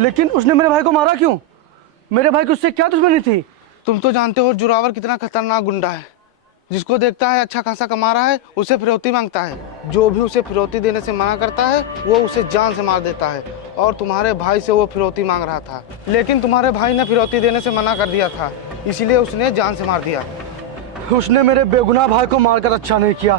लेकिन उसने मेरे भाई को मारा क्यों? मेरे भाई की उससे क्या दुश्मनी थी? तुम तो जानते हो जोरावर कितना खतरनाक गुंडा है। जिसको देखता है अच्छा खासा कमा रहा है उसे फिरौती मांगता है। जो भी उसे फिरौती देने से मना करता है वो उसे जान से मार देता है। और तुम्हारे भाई से वो फिरौती मांग रहा था, लेकिन तुम्हारे भाई ने फिरौती देने से मना कर दिया था, इसलिए उसने जान से मार दिया। उसने मेरे बेगुनाह भाई को मारकर अच्छा नहीं किया।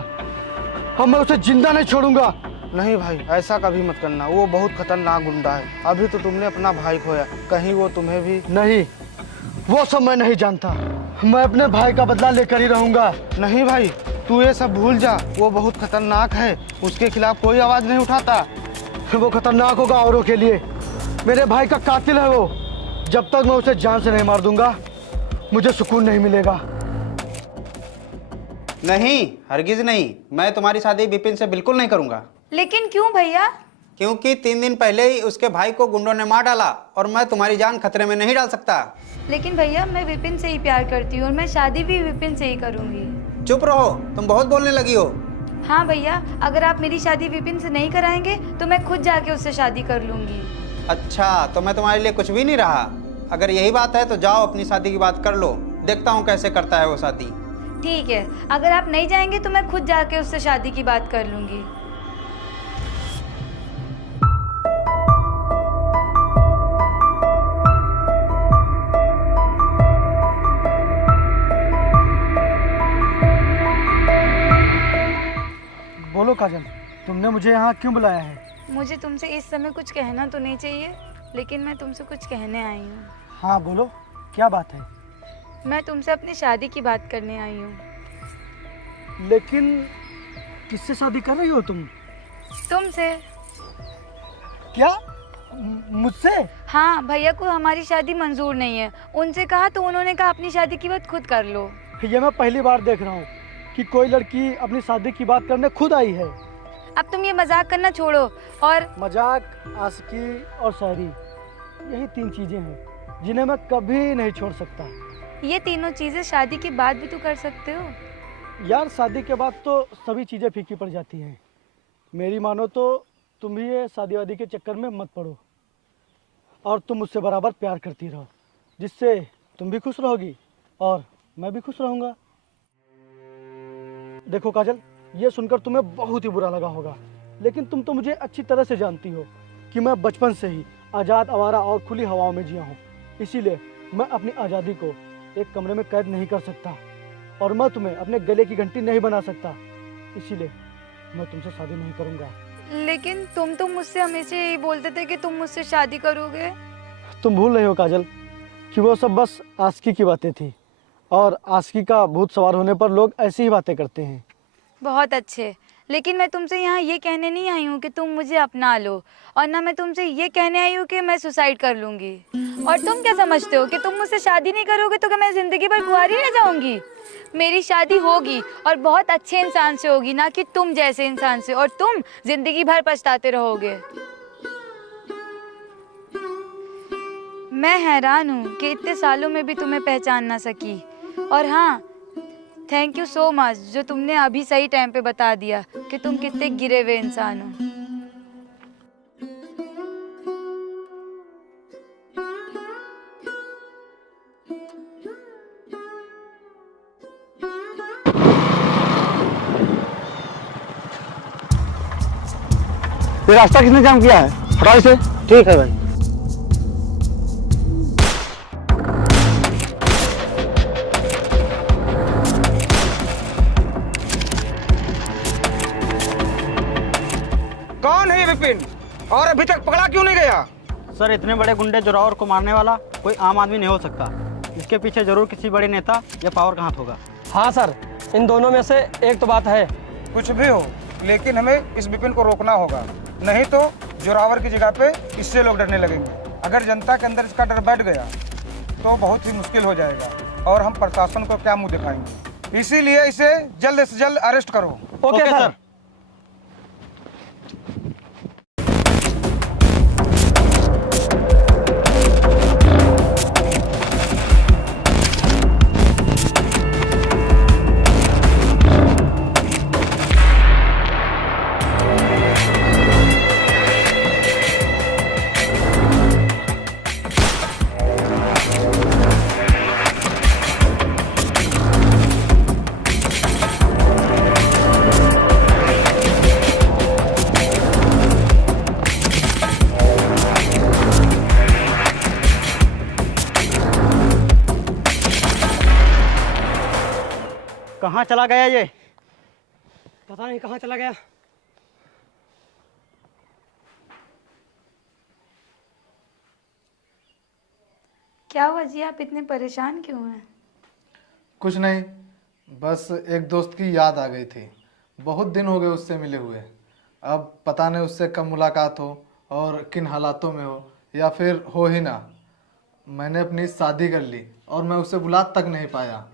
अब मैं उसे जिंदा नहीं छोड़ूंगा। नहीं भाई, ऐसा कभी मत करना। वो बहुत खतरनाक गुंडा है। अभी तो तुमने अपना भाई खोया, कहीं वो तुम्हें भी। नहीं, वो सब मैं नहीं जानता। मैं अपने भाई का बदला लेकर ही रहूंगा। नहीं भाई, तू ये सब भूल जा। वो बहुत खतरनाक है, उसके खिलाफ कोई आवाज नहीं उठाता। वो खतरनाक होगा औरों के लिए, मेरे भाई का कातिल है वो। जब तक मैं उसे जान से नहीं मार दूंगा मुझे सुकून नहीं मिलेगा। नहीं, हरगिज नहीं। मैं तुम्हारी शादी विपिन से बिल्कुल नहीं करूंगा। लेकिन क्यों भैया? क्योंकि 3 दिन पहले ही उसके भाई को गुंडों ने मार डाला और मैं तुम्हारी जान खतरे में नहीं डाल सकता। लेकिन भैया, मैं विपिन से ही प्यार करती हूँ और मैं शादी भी विपिन से ही करूँगी। चुप रहो, तुम बहुत बोलने लगी हो। हाँ भैया, अगर आप मेरी शादी विपिन से नहीं कराएंगे तो मैं खुद जाके उससे शादी कर लूँगी। अच्छा, तो मैं तुम्हारे लिए कुछ भी नहीं रहा। अगर यही बात है तो जाओ अपनी शादी की बात कर लो, देखता हूँ कैसे करता है वो शादी। ठीक है, अगर आप नहीं जाएंगे तो मैं खुद जाके उससे शादी की बात कर लूँगी। बोलो काजल, तुमने मुझे यहाँ क्यों बुलाया है? मुझे तुमसे इस समय कुछ कहना तो नहीं चाहिए, लेकिन मैं तुमसे कुछ कहने आई हूँ। हाँ बोलो, क्या बात है? मैं तुमसे अपनी शादी की बात करने आई हूँ। लेकिन किससे शादी कर रही हो तुम? तुमसे। क्या? मुझसे? हाँ, भैया को हमारी शादी मंजूर नहीं है। उनसे कहा तो उन्होंने कहा अपनी शादी की बात खुद कर लो। ये मैं पहली बार देख रहा हूँ कि कोई लड़की अपनी शादी की बात करने खुद आई है। अब तुम ये मजाक करना छोड़ो। और मजाक, आशिकी और शायरी, यही 3 चीजें हैं जिन्हें मैं कभी नहीं छोड़ सकता। ये तीनों चीजें शादी के बाद भी तो कर सकते हो। यार, शादी के बाद तो सभी चीज़ें फीकी पड़ जाती हैं। मेरी मानो तो तुम भी ये शादी वादी के चक्कर में मत पड़ो और तुम मुझसे बराबर प्यार करती रहो, जिससे तुम भी खुश रहोगी और मैं भी खुश रहूँगा। देखो काजल, ये सुनकर तुम्हें बहुत ही बुरा लगा होगा, लेकिन तुम तो मुझे अच्छी तरह से जानती हो कि मैं बचपन से ही आज़ाद, आवारा और खुली हवाओं में जिया हूँ। इसीलिए मैं अपनी आज़ादी को एक कमरे में कैद नहीं कर सकता और मैं तुम्हें अपने गले की घंटी नहीं बना सकता। इसीलिए मैं तुमसे शादी नहीं करूँगा। लेकिन तुम तो मुझसे हमेशा यही बोलते थे कि तुम मुझसे शादी करोगे। तुम भूल रही हो काजल कि वो सब बस आशिकी की बातें थी और आशिकी का भूत सवार होने पर लोग ऐसी ही बातें करते हैं। बहुत अच्छे, लेकिन मैं तुमसे यहाँ ये कहने नहीं आई हूँ कि तुम मुझे अपना लो, और ना मैं तुमसे ये कहने आई हूँ कि मैं सुसाइड कर लूँगी। और तुम क्या समझते हो कि तुम मुझसे शादी नहीं करोगे तो क्या मैं ज़िंदगी भर कुंवारी रह जाऊँगी? मेरी शादी होगी और बहुत अच्छे इंसान से होगी, ना कि तुम जैसे इंसान से, और तुम ज़िंदगी भर पछताते रहोगे। मैं हैरान हूँ कि इतने सालों में भी तुम्हें पहचान ना सकी। और हाँ, थैंक यू सो मच जो तुमने अभी सही टाइम पे बता दिया कि तुम कितने गिरे हुए इंसान हो। ये रास्ता किसने जाम किया है? हटाओ इसे। ठीक है भाई। कौन है ये विपिन और अभी तक पकड़ा क्यों नहीं गया? सर, इतने बड़े गुंडे जोरावर को मारने वाला कोई आम आदमी नहीं हो सकता। इसके पीछे जरूर किसी बड़े नेता या पावर का हाथ होगा। हाँ सर, इन दोनों में से एक तो बात है। कुछ भी हो, लेकिन हमें इस विपिन को रोकना होगा, नहीं तो जोरावर की जगह पे इससे लोग डरने लगेंगे। अगर जनता के अंदर इसका डर बैठ गया तो बहुत ही मुश्किल हो जाएगा और हम प्रशासन को क्या मुंह दिखाएंगे। इसीलिए इसे जल्द से जल्द अरेस्ट करो। Okay sir. कहाँ चला गया ये? पता नहीं कहाँ चला गया। क्या हुआ जी, आप इतने परेशान क्यों हैं? कुछ नहीं, बस एक दोस्त की याद आ गई थी। बहुत दिन हो गए उससे मिले हुए। अब पता नहीं उससे कब मुलाकात हो और किन हालातों में हो, या फिर हो ही ना। मैंने अपनी शादी कर ली और मैं उसे बुला तक नहीं पाया।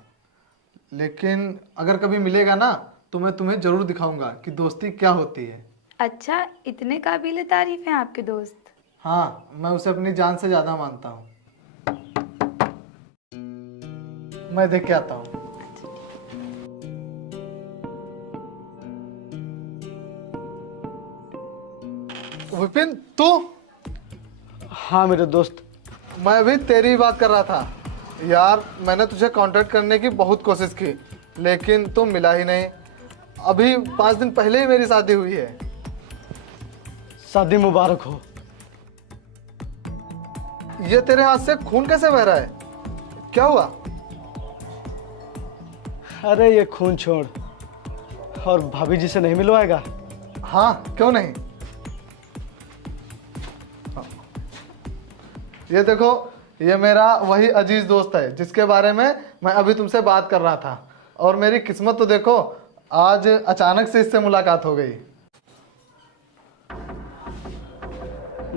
लेकिन अगर कभी मिलेगा ना तो मैं तुम्हें ज़रूर दिखाऊंगा कि दोस्ती क्या होती है। अच्छा, इतने काबिल तारीफ हैं आपके दोस्त? हाँ, मैं उसे अपनी जान से ज़्यादा मानता हूँ। मैं देख के आता हूँ। विपिन, तू? हाँ मेरे दोस्त। मैं अभी तेरी ही बात कर रहा था। यार, मैंने तुझे कांटेक्ट करने की बहुत कोशिश की, लेकिन तुम मिला ही नहीं। अभी 5 दिन पहले ही मेरी शादी हुई है। शादी मुबारक हो। ये तेरे हाथ से खून कैसे बह रहा है? क्या हुआ? अरे ये खून छोड़, और भाभी जी से नहीं मिलवाएगा? हाँ, क्यों नहीं। ये देखो, ये मेरा वही अजीज दोस्त है जिसके बारे में मैं अभी तुमसे बात कर रहा था। और मेरी किस्मत तो देखो, आज अचानक से इससे मुलाकात हो गई।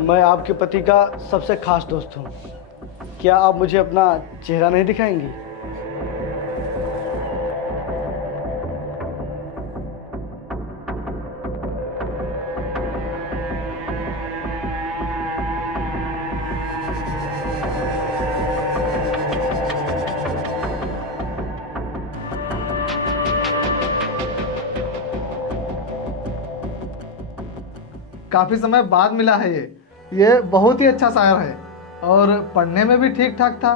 मैं आपके पति का सबसे खास दोस्त हूँ। क्या आप मुझे अपना चेहरा नहीं दिखाएंगी? काफी समय बाद मिला है ये बहुत ही अच्छा शायर है और पढ़ने में भी ठीक ठाक था।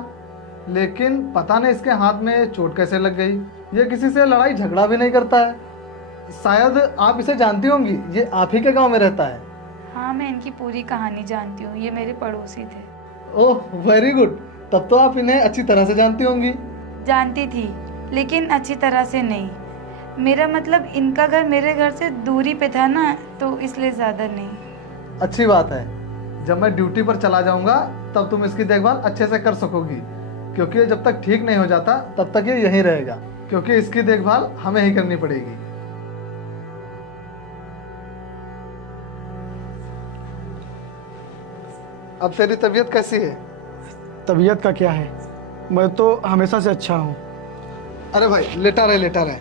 लेकिन पता नहीं इसके हाथ में चोट कैसे लग गई। ये किसी से लड़ाई झगड़ा भी नहीं करता है। शायद आप इसे जानती होंगी, ये आप ही के गांव में रहता है। हाँ, मैं इनकी पूरी कहानी जानती हूँ। ये मेरे पड़ोसी थे। ओह वेरी गुड, तब तो आप इन्हें अच्छी तरह से जानती होंगी। जानती थी, लेकिन अच्छी तरह से नहीं। मेरा मतलब इनका घर मेरे घर से दूरी पे था ना, तो इसलिए ज़्यादा नहीं। अच्छी बात है। जब मैं ड्यूटी पर चला जाऊंगा तब तुम इसकी देखभाल अच्छे से कर सकोगी, क्योंकि ये जब तक ठीक नहीं हो जाता तब तक ये यहीं रहेगा, क्योंकि इसकी देखभाल हमें ही करनी पड़ेगी। अब तेरी तबीयत कैसी है? तबीयत का क्या है, मैं तो हमेशा से अच्छा हूँ। अरे भाई, लेटा रहे लेटा रहे।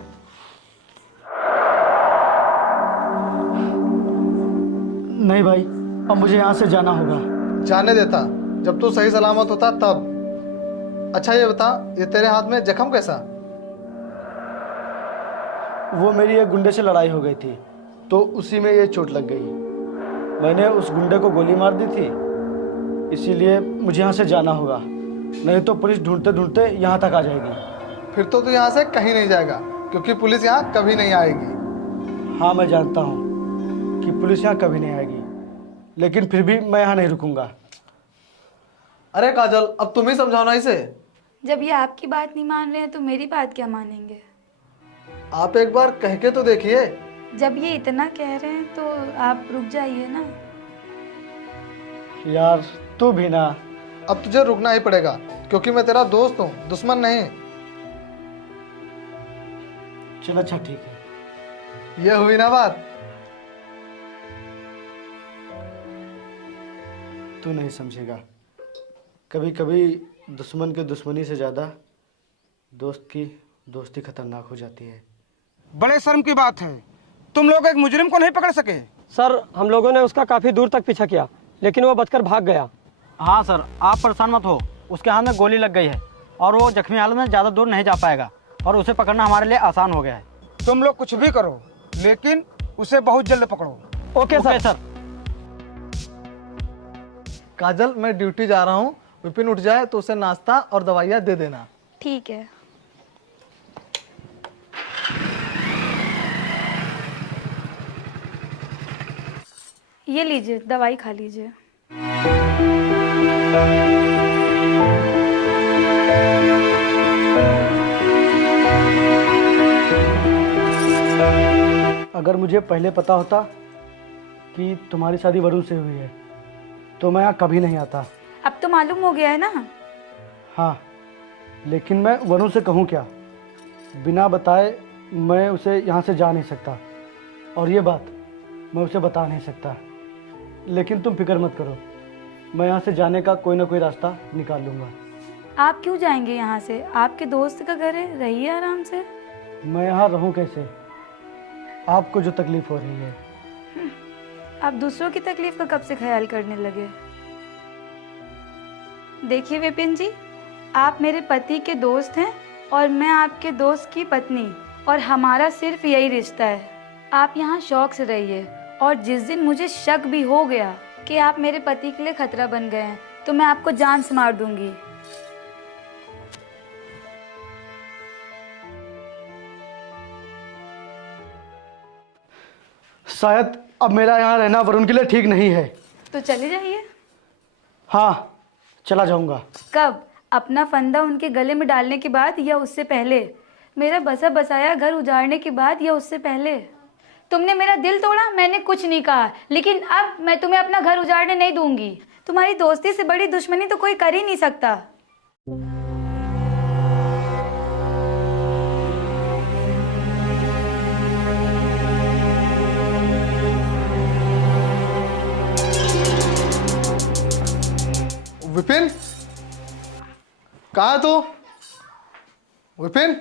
नहीं भाई, अब मुझे यहाँ से जाना होगा। जाने देता जब तू सही सलामत होता तब। अच्छा ये बता, ये तेरे हाथ में जख्म कैसा? वो मेरी एक गुंडे से लड़ाई हो गई थी, तो उसी में ये चोट लग गई। मैंने उस गुंडे को गोली मार दी थी, इसीलिए मुझे यहाँ से जाना होगा, नहीं तो पुलिस ढूंढते ढूंढते यहाँ तक आ जाएगी। फिर तो तू यहाँ से कहीं नहीं जाएगा, क्योंकि पुलिस यहाँ कभी नहीं आएगी। हाँ मैं जानता हूँ कि पुलिस यहाँ कभी नहीं आएगी, लेकिन फिर भी मैं यहाँ नहीं रुकूंगा। अरे काजल, अब तुम ही समझाओ ना इसे। जब ये आपकी बात नहीं मान रहे हैं तो मेरी बात क्या मानेंगे? आप एक बार कह के तो देखिए। जब ये इतना कह रहे हैं तो आप रुक जाइए ना। यार तू भी ना। अब तुझे रुकना ही पड़ेगा, क्योंकि मैं तेरा दोस्त हूँ, दुश्मन नहीं। चल अच्छा ठीक है। ये हुई ना बात। तू नहीं समझेगा, कभी कभी दुश्मन के दुश्मनी से ज़्यादा दोस्त की दोस्ती खतरनाक हो जाती है। बड़े शर्म की बात है, तुम लोग एक मुजरिम को नहीं पकड़ सके। सर, हम लोगों ने उसका काफ़ी दूर तक पीछा किया, लेकिन वो बचकर भाग गया। हाँ सर, आप परेशान मत हो। उसके हाथ में गोली लग गई है और वो जख्मी हालत में ज़्यादा दूर नहीं जा पाएगा, और उसे पकड़ना हमारे लिए आसान हो गया है। तुम लोग कुछ भी करो, लेकिन उसे बहुत जल्द पकड़ो। Okay sir. काजल, मैं ड्यूटी जा रहा हूँ। विपिन उठ जाए तो उसे नाश्ता और दवाइयाँ दे देना। ठीक है। ये लीजिए, दवाई खा लीजिए। अगर मुझे पहले पता होता कि तुम्हारी शादी वरुण से हुई है तो मैं यहाँ कभी नहीं आता। अब तो मालूम हो गया है ना। हाँ, लेकिन मैं वरुण से कहूँ क्या? बिना बताए मैं उसे यहाँ से जा नहीं सकता, और ये बात मैं उसे बता नहीं सकता। लेकिन तुम फिक्र मत करो, मैं यहाँ से जाने का कोई ना कोई रास्ता निकाल लूँगा। आप क्यों जाएंगे यहाँ से? आपके दोस्त का घर है, रहिए आराम से। मैं यहाँ रहूँ कैसे? आपको जो तकलीफ हो रही है। आप दूसरों की तकलीफ का कब से ख्याल करने लगे? देखिए विपिन जी, आप मेरे पति के दोस्त हैं और मैं आपके दोस्त की पत्नी, और हमारा सिर्फ यही रिश्ता है। आप यहाँ शौक से रहिए, और जिस दिन मुझे शक भी हो गया कि आप मेरे पति के लिए खतरा बन गए हैं तो मैं आपको जान से मार दूंगी। शायद अब मेरा यहाँ रहना वरुण के लिए ठीक नहीं है। तो चले जाइए। हाँ, चला जाऊँगा। कब? अपना फंदा उनके गले में डालने के बाद या उससे पहले? मेरा बसा बसाया घर उजाड़ने के बाद या उससे पहले? तुमने मेरा दिल तोड़ा, मैंने कुछ नहीं कहा, लेकिन अब मैं तुम्हें अपना घर उजाड़ने नहीं दूंगी। तुम्हारी दोस्ती से बड़ी दुश्मनी तो कोई कर ही नहीं सकता। विपिन, कहाँ है तू? विपिन,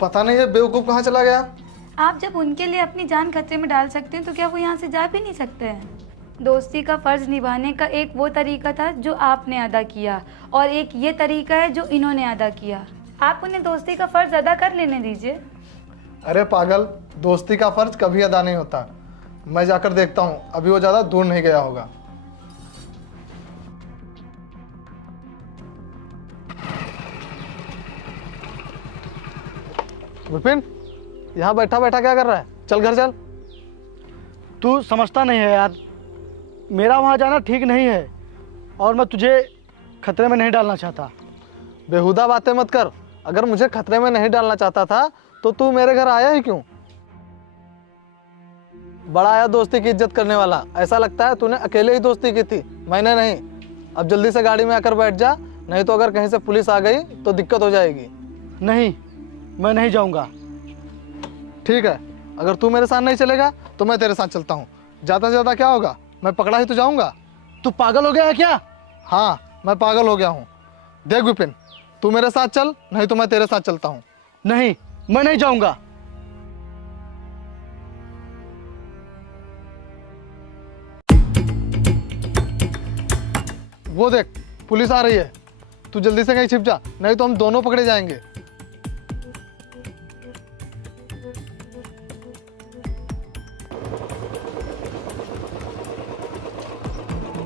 पता नहीं ये बेवकूफ कहाँ चला गया। आप जब उनके लिए अपनी जान खतरे में डाल सकते हैं तो क्या वो यहाँ से जा भी नहीं सकते हैं? दोस्ती का फर्ज निभाने का एक वो तरीका था जो आपने अदा किया, और एक ये तरीका है जो इन्होंने अदा किया। आप उन्हें दोस्ती का फर्ज अदा कर लेने दीजिए। अरे पागल, दोस्ती का फर्ज कभी अदा नहीं होता। मैं जाकर देखता हूँ, अभी वो ज्यादा दूर नहीं गया होगा। विपिन, यहाँ बैठा बैठा क्या कर रहा है? चल घर चल। तू समझता नहीं है यार, मेरा वहाँ जाना ठीक नहीं है, और मैं तुझे खतरे में नहीं डालना चाहता। बेहुदा बातें मत कर। अगर मुझे खतरे में नहीं डालना चाहता था तो तू मेरे घर आया ही क्यों? बड़ा आया दोस्ती की इज्जत करने वाला। ऐसा लगता है तूने अकेले ही दोस्ती की थी, मैंने नहीं। अब जल्दी से गाड़ी में आकर बैठ जा, नहीं तो अगर कहीं से पुलिस आ गई तो दिक्कत हो जाएगी। नहीं, मैं नहीं जाऊँगा। ठीक है, अगर तू मेरे साथ नहीं चलेगा तो मैं तेरे साथ चलता हूँ। ज़्यादा से ज़्यादा क्या होगा, मैं पकड़ा ही तो जाऊँगा। तू पागल हो गया है क्या? हाँ, मैं पागल हो गया हूँ। देख विपिन, तू मेरे साथ चल, नहीं तो मैं तेरे साथ चलता हूँ। नहीं, मैं नहीं जाऊँगा। वो देख, पुलिस आ रही है। तू जल्दी से कहीं छिप जा, नहीं तो हम दोनों पकड़े जाएंगे।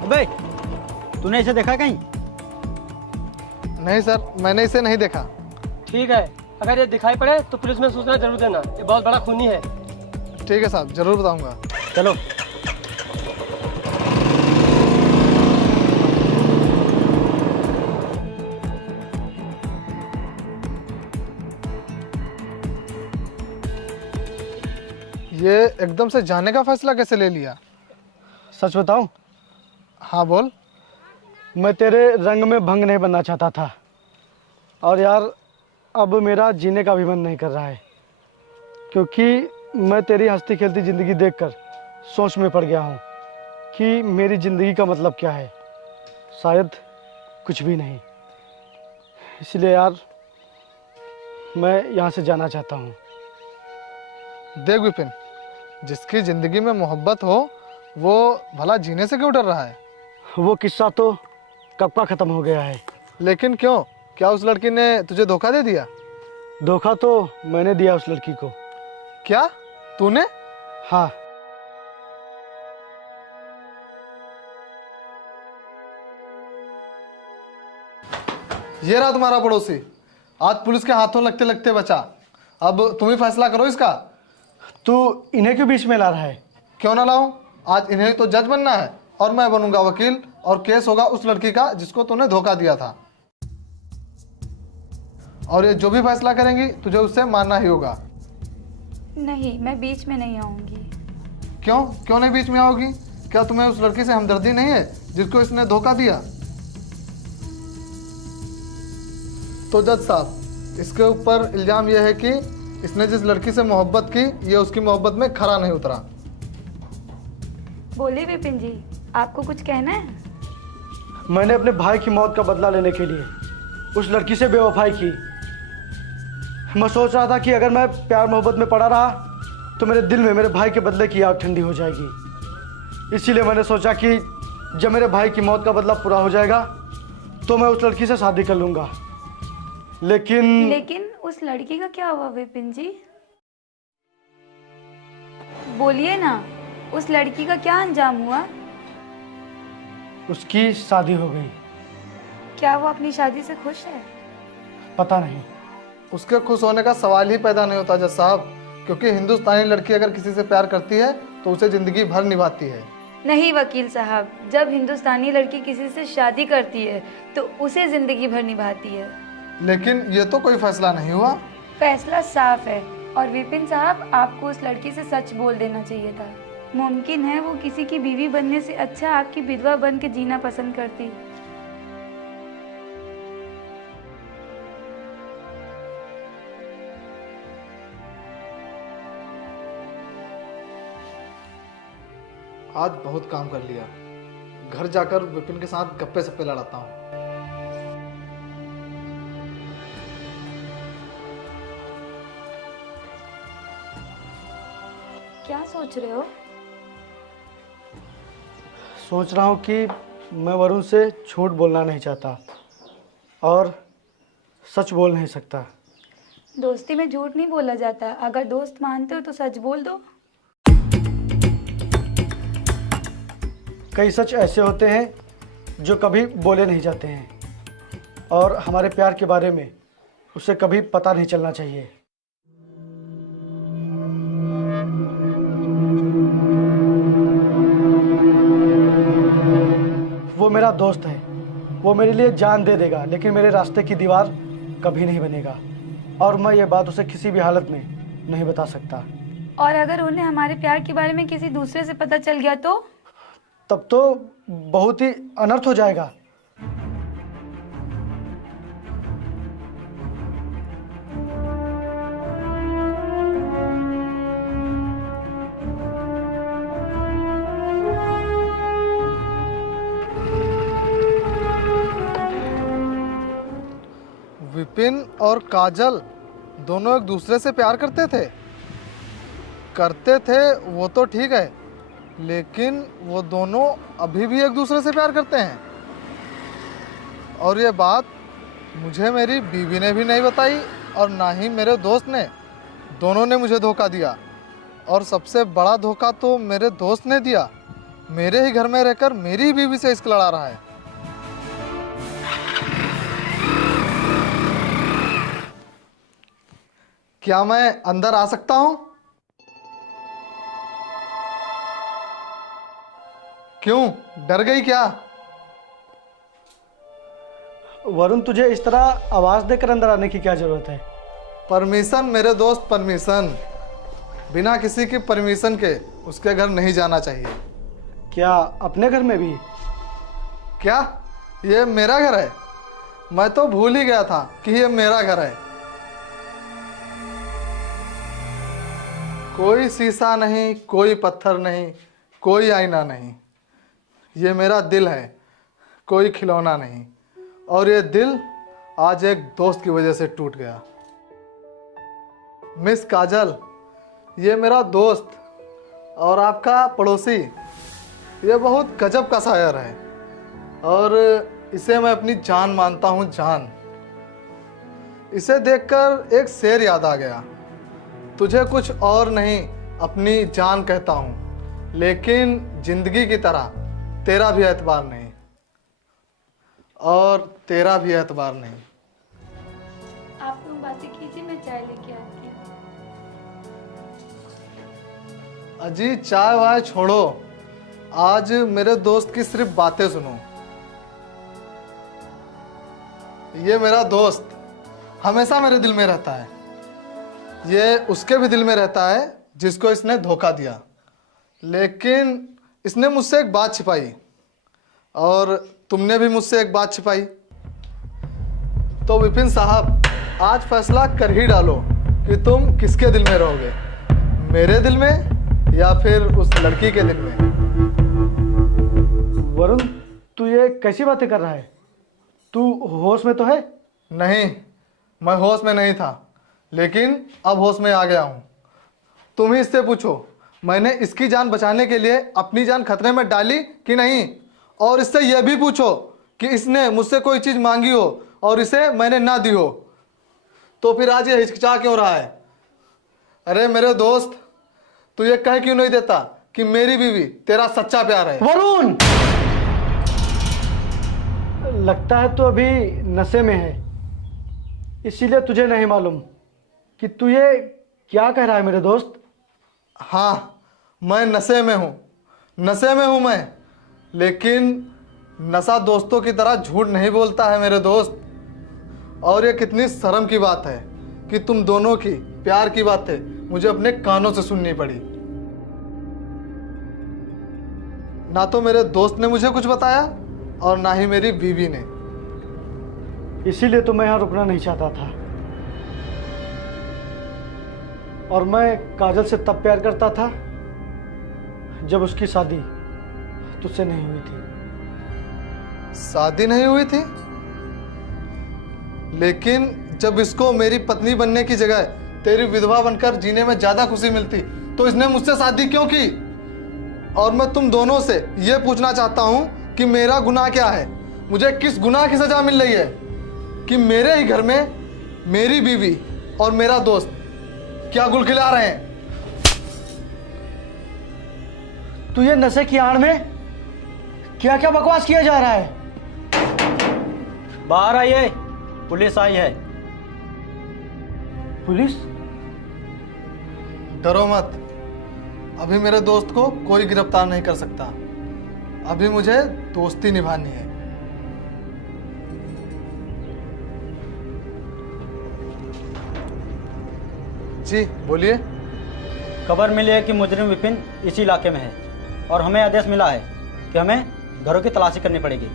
अबे, तूने इसे देखा कहीं? नहीं सर, मैंने इसे नहीं देखा। ठीक है, अगर ये दिखाई पड़े तो पुलिस में सूचना जरूर देना, ये बहुत बड़ा खूनी है। ठीक है साहब, जरूर बताऊंगा। चलो। ये एकदम से जाने का फैसला कैसे ले लिया? सच बताऊं, हाँ बोल। मैं तेरे रंग में भंग नहीं बनना चाहता था, और यार अब मेरा जीने का भी मन नहीं कर रहा है, क्योंकि मैं तेरी हंसती खेलती ज़िंदगी देखकर सोच में पड़ गया हूँ कि मेरी ज़िंदगी का मतलब क्या है। शायद कुछ भी नहीं। इसलिए यार मैं यहाँ से जाना चाहता हूँ। देख विपिन, जिसकी ज़िंदगी में मोहब्बत हो वो भला जीने से क्यों डर रहा है? वो किस्सा तो कब का ख़त्म हो गया है। लेकिन क्यों? क्या उस लड़की ने तुझे धोखा दे दिया? धोखा तो मैंने दिया उस लड़की को। क्या तूने? हाँ। ये रहा तुम्हारा पड़ोसी, आज पुलिस के हाथों लगते लगते बचा। अब तुम ही फैसला करो इसका। तू इन्हें क्यों बीच में ला रहा है? क्यों ना लाऊं? आज इन्हें तो जज बनना है और मैं बनूंगा वकील, और केस होगा उस लड़की का जिसको तूने धोखा दिया था। और ये जो भी फैसला करेंगी तुझे उससे मानना ही होगा। नहीं, मैं बीच में नहीं आऊंगी। क्यों क्यों नहीं बीच में आओगी? क्या तुम्हें उस लड़की से हमदर्दी नहीं है जिसको इसने धोखा दिया? तो जज साहब, इसके ऊपर इल्जाम यह है कि इसने जिस लड़की से मोहब्बत की ये उसकी मोहब्बत में खरा नहीं उतरा। बोलिए विपिन जी, आपको कुछ कहना है? मैंने अपने भाई की मौत का बदला लेने के लिए उस लड़की से बेवफाई की। मैं सोच रहा था कि अगर मैं प्यार मोहब्बत में पड़ा रहा तो मेरे दिल में मेरे भाई के बदले की आग ठंडी हो जाएगी। इसीलिए मैंने सोचा कि जब मेरे भाई की मौत का बदला पूरा हो जाएगा तो मैं उस लड़की से शादी कर लूँगा। लेकिन उस लड़की का क्या हुआ विपिन जी? बोलिए ना, उस लड़की का क्या अंजाम हुआ? उसकी शादी हो गई। क्या वो अपनी शादी से खुश है? पता नहीं। उसके खुश होने का सवाल ही पैदा नहीं होता जज साहब, क्योंकि हिंदुस्तानी लड़की अगर किसी से प्यार करती है तो उसे जिंदगी भर निभाती है। नहीं वकील साहब, जब हिंदुस्तानी लड़की किसी से शादी करती है तो उसे जिंदगी भर निभाती है। लेकिन ये तो कोई फैसला नहीं हुआ। फैसला साफ है और विपिन साहब, आपको उस लड़की से सच बोल देना चाहिए था। मुमकिन है वो किसी की बीवी बनने से अच्छा आपकी विधवा बन के जीना पसंद करती। आज बहुत काम कर लिया, घर जाकर विपिन के साथ गप्पे सप्पे लड़ाता हूँ। क्या सोच रहे हो? सोच रहा हूँ कि मैं वरुण से झूठ बोलना नहीं चाहता और सच बोल नहीं सकता। दोस्ती में झूठ नहीं बोला जाता। अगर दोस्त मानते हो तो सच बोल दो। कई सच ऐसे होते हैं जो कभी बोले नहीं जाते हैं और हमारे प्यार के बारे में उसे कभी पता नहीं चलना चाहिए। वो मेरा दोस्त है, वो मेरे लिए जान दे देगा, लेकिन मेरे रास्ते की दीवार कभी नहीं बनेगा और मैं ये बात उसे किसी भी हालत में नहीं बता सकता। और अगर उन्हें हमारे प्यार के बारे में किसी दूसरे से पता चल गया तो? तब तो बहुत ही अनर्थ हो जाएगा। विपिन और काजल दोनों एक दूसरे से प्यार करते थे? करते थे वो तो ठीक है, लेकिन वो दोनों अभी भी एक दूसरे से प्यार करते हैं। और ये बात मुझे मेरी बीवी ने भी नहीं बताई और ना ही मेरे दोस्त ने। दोनों ने मुझे धोखा दिया और सबसे बड़ा धोखा तो मेरे दोस्त ने दिया। मेरे ही घर में रहकर मेरी ही बीवी से इश्क लड़ा रहा है। क्या मैं अंदर आ सकता हूं? क्यों, डर गई क्या? वरुण, तुझे इस तरह आवाज देकर अंदर आने की क्या जरूरत है? परमिशन मेरे दोस्त, परमिशन। बिना किसी की परमिशन के उसके घर नहीं जाना चाहिए। क्या अपने घर में भी? क्या ये मेरा घर है? मैं तो भूल ही गया था कि ये मेरा घर है। कोई शीशा नहीं, कोई पत्थर नहीं, कोई आईना नहीं। ये मेरा दिल है, कोई खिलौना नहीं। और ये दिल आज एक दोस्त की वजह से टूट गया। मिस काजल, ये मेरा दोस्त और आपका पड़ोसी, ये बहुत गजब का शायर है और इसे मैं अपनी जान मानता हूँ, जान। इसे देखकर एक शेर याद आ गया। तुझे कुछ और नहीं अपनी जान कहता हूँ, लेकिन जिंदगी की तरह तेरा भी एतबार नहीं और तेरा भी एतबार नहीं। आप लोग बातें कीजिए, मैं चाय लेके आती हूँ। अजी चाय वाय छोड़ो, आज मेरे दोस्त की सिर्फ बातें सुनो। ये मेरा दोस्त हमेशा मेरे दिल में रहता है। ये उसके भी दिल में रहता है जिसको इसने धोखा दिया, लेकिन इसने मुझसे एक बात छिपाई और तुमने भी मुझसे एक बात छिपाई। तो विपिन साहब, आज फैसला कर ही डालो कि तुम किसके दिल में रहोगे, मेरे दिल में या फिर उस लड़की के दिल में। वरुण, तू ये कैसी बातें कर रहा है? तू होश में तो है? नहीं, मैं होश में नहीं था, लेकिन अब होश में आ गया हूँ। तुम ही इससे पूछो, मैंने इसकी जान बचाने के लिए अपनी जान खतरे में डाली कि नहीं, और इससे यह भी पूछो कि इसने मुझसे कोई चीज़ मांगी हो और इसे मैंने ना दी हो, तो फिर आज ये हिचकिचा क्यों रहा है? अरे मेरे दोस्त, तू ये कह क्यों नहीं देता कि मेरी बीवी तेरा सच्चा प्यार है? वरुण, लगता है तो अभी नशे में है, इसीलिए तुझे नहीं मालूम कि तू ये क्या कह रहा है मेरे दोस्त। हाँ, मैं नशे में हूँ, नशे में हूँ मैं, लेकिन नशा दोस्तों की तरह झूठ नहीं बोलता है मेरे दोस्त। और ये कितनी शर्म की बात है कि तुम दोनों की प्यार की बातें मुझे अपने कानों से सुननी पड़ी। ना तो मेरे दोस्त ने मुझे कुछ बताया और ना ही मेरी बीवी ने। इसीलिए तो मैं यहाँ रुकना नहीं चाहता था, और मैं काजल से तब प्यार करता था जब उसकी शादी तुझसे नहीं हुई थी। शादी नहीं हुई थी, लेकिन जब इसको मेरी पत्नी बनने की जगह तेरी विधवा बनकर जीने में ज्यादा खुशी मिलती तो इसने मुझसे शादी क्यों की? और मैं तुम दोनों से यह पूछना चाहता हूं कि मेरा गुनाह क्या है? मुझे किस गुनाह की सजा मिल रही है कि मेरे ही घर में मेरी बीवी और मेरा दोस्त क्या गुल खिला रहे हैं? तू ये नशे की आड़ में क्या क्या बकवास किया जा रहा है? बाहर आइए, पुलिस आई है। पुलिस? डरो मत, अभी मेरे दोस्त को कोई गिरफ्तार नहीं कर सकता। अभी मुझे दोस्ती निभानी है। जी बोलिए। खबर मिली है कि मुजरिम विपिन इसी इलाके में है और हमें आदेश मिला है कि हमें घरों की तलाशी करनी पड़ेगी।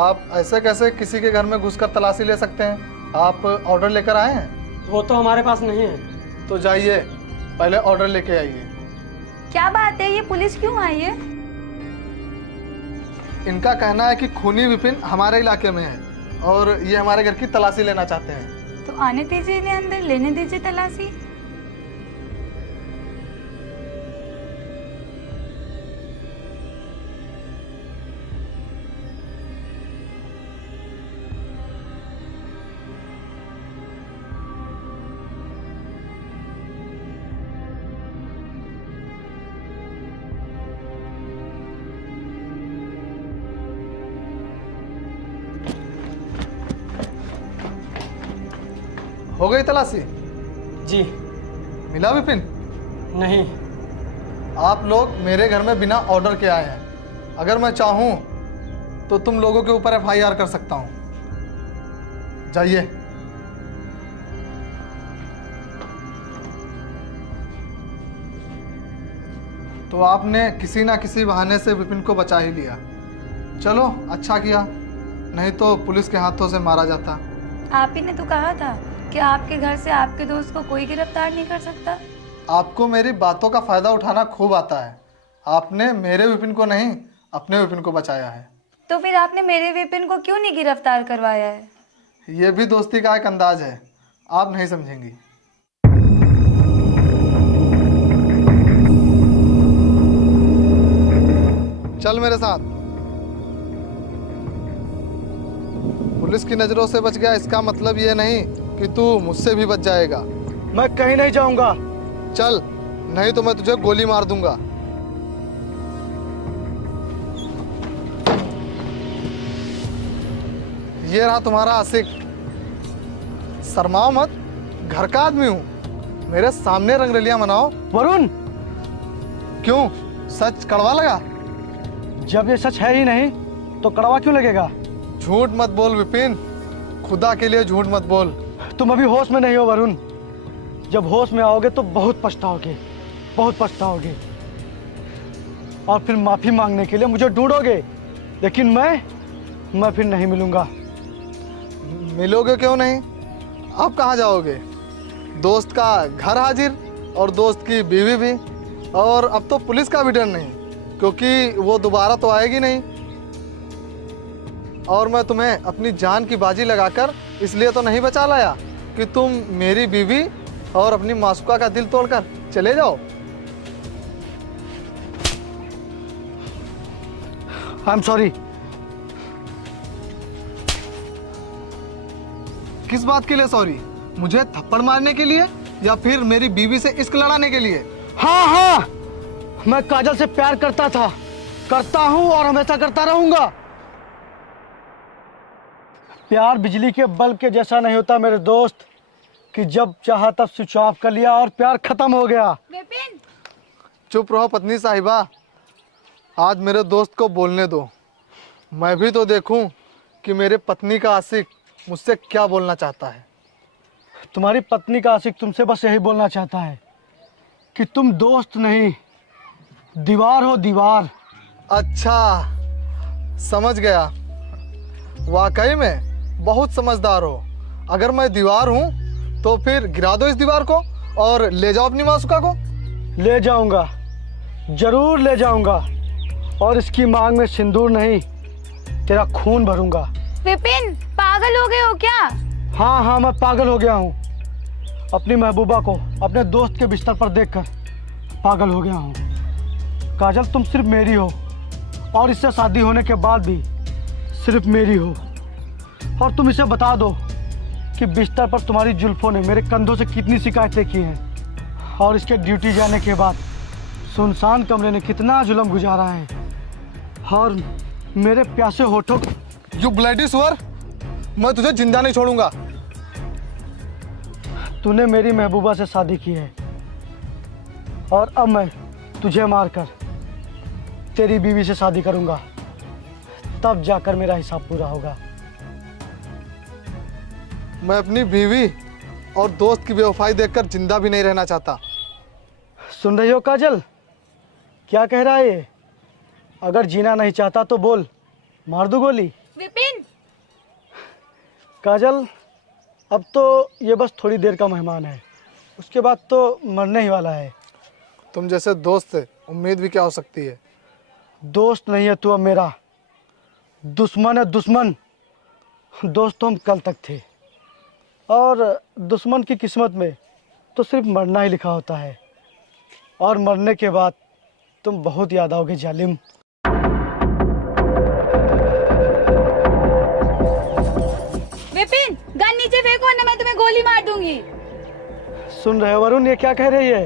आप ऐसे कैसे किसी के घर में घुसकर तलाशी ले सकते हैं? आप ऑर्डर लेकर आए हैं? वो तो हमारे पास नहीं है। तो जाइए, पहले ऑर्डर लेके आइए। क्या बात है, ये पुलिस क्यों आई है? इनका कहना है कि खूनी विपिन हमारे इलाके में है और ये हमारे घर की तलाशी लेना चाहते हैं। तो आने दीजिए इन्हें अंदर, लेने दीजिए तलाशी। हो गई तलाशी? जी मिला विपिन? नहीं। आप लोग मेरे घर में बिना ऑर्डर के आए हैं। अगर मैं चाहूं तो तुम लोगों के ऊपर FIR कर सकता हूं। जाइए। तो आपने किसी ना किसी बहाने से विपिन को बचा ही लिया। चलो, अच्छा किया, नहीं तो पुलिस के हाथों से मारा जाता। आप ही ने तो कहा था कि आपके घर से आपके दोस्त को कोई गिरफ्तार नहीं कर सकता। आपको मेरी बातों का फायदा उठाना खूब आता है। आपने मेरे विपिन को नहीं, अपने विपिन को बचाया है। तो फिर आपने मेरे विपिन को क्यों नहीं गिरफ्तार करवाया है? ये भी दोस्ती का एक अंदाज है, आप नहीं समझेंगी। चल मेरे साथ। पुलिस की नजरों से बच गया, इसका मतलब ये नहीं कि तू मुझसे भी बच जाएगा। मैं कहीं नहीं जाऊंगा। चल, नहीं तो मैं तुझे गोली मार दूंगा। ये रहा तुम्हारा आशिक। शर्माओ मत, घर का आदमी हूं। मेरे सामने रंगरलियां मनाओ। वरुण, क्यों, सच कड़वा लगा? जब ये सच है ही नहीं तो कड़वा क्यों लगेगा? झूठ मत बोल विपिन, खुदा के लिए झूठ मत बोल। तुम अभी होश में नहीं हो वरुण। जब होश में आओगे तो बहुत पछताओगे, बहुत पछताओगे, और फिर माफी मांगने के लिए मुझे ढूंढोगे, लेकिन मैं फिर नहीं मिलूंगा। मिलोगे क्यों नहीं? आप कहाँ जाओगे? दोस्त का घर हाजिर और दोस्त की बीवी भी, और अब तो पुलिस का भी डर नहीं, क्योंकि वो दोबारा तो आएगी नहीं। और मैं तुम्हें अपनी जान की बाजी लगाकर इसलिए तो नहीं बचा लाया कि तुम मेरी बीवी और अपनी मासूका का दिल तोड़कर चले जाओ। I am sorry. किस बात के लिए सॉरी? मुझे थप्पड़ मारने के लिए या फिर मेरी बीवी से इश्क लड़ाने के लिए? हाँ, मैं काजल से प्यार करता था, करता हूं और हमेशा करता रहूंगा। प्यार बिजली के बल्ब के जैसा नहीं होता मेरे दोस्त, कि जब चाहा तब स्विच ऑफ कर लिया और प्यार खत्म हो गया। विपिन, चुप रहो पत्नी साहिबा, आज मेरे दोस्त को बोलने दो। मैं भी तो देखूं कि मेरे पत्नी का आशिक मुझसे क्या बोलना चाहता है। तुम्हारी पत्नी का आशिक तुमसे बस यही बोलना चाहता है कि तुम दोस्त नहीं, दीवार हो, दीवार। अच्छा, समझ गया। वाकई में बहुत समझदार हो। अगर मैं दीवार हूँ तो फिर गिरा दो इस दीवार को और ले जाओ अपनी मासूका को। ले जाऊंगा, जरूर ले जाऊंगा, और इसकी मांग में सिंदूर नहीं, तेरा खून भरूंगा। विपिन, पागल हो गए हो क्या? हाँ, मैं पागल हो गया हूँ। अपनी महबूबा को अपने दोस्त के बिस्तर पर देखकर पागल हो गया हूँ। काजल, तुम सिर्फ मेरी हो, और इससे शादी होने के बाद भी सिर्फ मेरी हो। और तुम इसे बता दो कि बिस्तर पर तुम्हारी जुल्फों ने मेरे कंधों से कितनी शिकायतें की हैं, और इसके ड्यूटी जाने के बाद सुनसान कमरे ने कितना जुल्म गुजारा है, और मेरे प्यासे होठों को। यू ब्लडी सुअर, मैं तुझे जिंदा नहीं छोड़ूंगा। तूने मेरी महबूबा से शादी की है, और अब मैं तुझे मारकर तेरी बीवी से शादी करूंगा, तब जाकर मेरा हिसाब पूरा होगा। मैं अपनी बीवी और दोस्त की बेवफाई देखकर जिंदा भी नहीं रहना चाहता। सुन रही हो काजल, क्या कह रहा है ये? अगर जीना नहीं चाहता तो बोल, मार दो गोली। विपिन, काजल, अब तो ये बस थोड़ी देर का मेहमान है, उसके बाद तो मरने ही वाला है। तुम जैसे दोस्त से उम्मीद भी क्या हो सकती है? दोस्त नहीं है तू अब मेरा, दुश्मन है, दुश्मन। दोस्त तो हम कल तक थे, और दुश्मन की किस्मत में तो सिर्फ मरना ही लिखा होता है, और मरने के बाद तुम बहुत याद आओगे जालिम। विपिन, गन नीचे फेंको वरना मैं तुम्हें गोली मार दूंगी। सुन रहे हो वरुण, ये क्या कह रही है?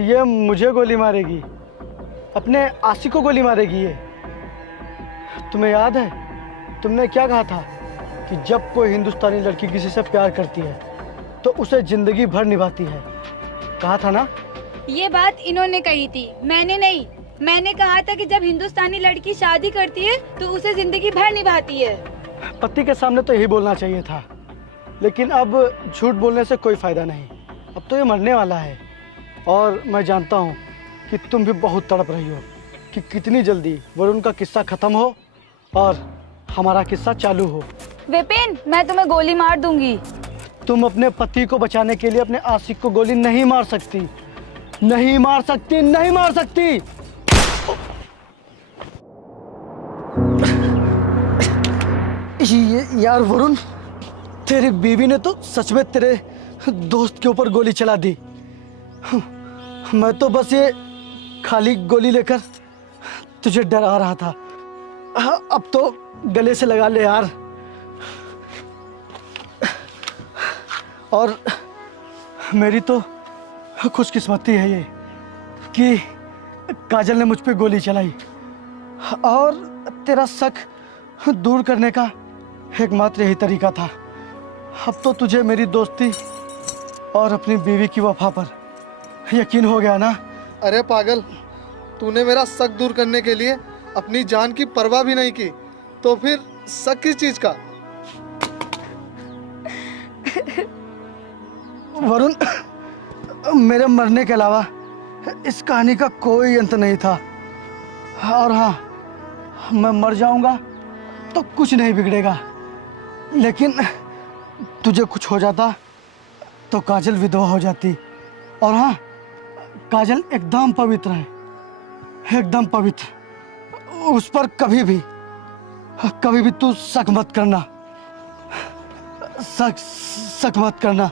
ये मुझे गोली मारेगी, अपने आशिक को गोली मारेगी ये। तुम्हें याद है तुमने क्या कहा था कि जब कोई हिंदुस्तानी लड़की किसी से प्यार करती है तो उसे जिंदगी भर निभाती है, कहा था ना? ये बात इन्होंने कही थी, मैंने नहीं। मैंने कहा था कि जब हिंदुस्तानी लड़की शादी करती है तो उसे जिंदगी भर निभाती है। पति के सामने तो यही बोलना चाहिए था, लेकिन अब झूठ बोलने से कोई फायदा नहीं। अब तो ये मरने वाला है, और मैं जानता हूँ कि तुम भी बहुत तड़प रही हो कि कितनी जल्दी वरुण का किस्सा खत्म हो और हमारा किस्सा चालू हो। विपिन, मैं तुम्हें गोली मार दूंगी। तुम अपने पति को बचाने के लिए अपने आशिक को गोली नहीं मार सकती, नहीं मार सकती, नहीं मार सकती। ये यार वरुण, तेरी बीवी ने तो सच में तेरे दोस्त के ऊपर गोली चला दी। मैं तो बस ये खाली गोली लेकर तुझे डरा रहा था। अब तो गले से लगा ले यार। और मेरी तो खुशकिस्मती है ये कि काजल ने मुझ पे गोली चलाई, और तेरा शक दूर करने का एकमात्र यही तरीका था। अब तो तुझे मेरी दोस्ती और अपनी बीवी की वफा पर यकीन हो गया ना? अरे पागल, तूने मेरा शक दूर करने के लिए अपनी जान की परवाह भी नहीं की, तो फिर शक किस चीज का? वरुण, मेरे मरने के अलावा इस कहानी का कोई अंत नहीं था। और हाँ, मैं मर जाऊंगा तो कुछ नहीं बिगड़ेगा, लेकिन तुझे कुछ हो जाता तो काजल विधवा हो जाती। और हाँ, काजल एकदम पवित्र है, एकदम पवित्र। उस पर कभी भी तू शक मत करना, शक मत करना।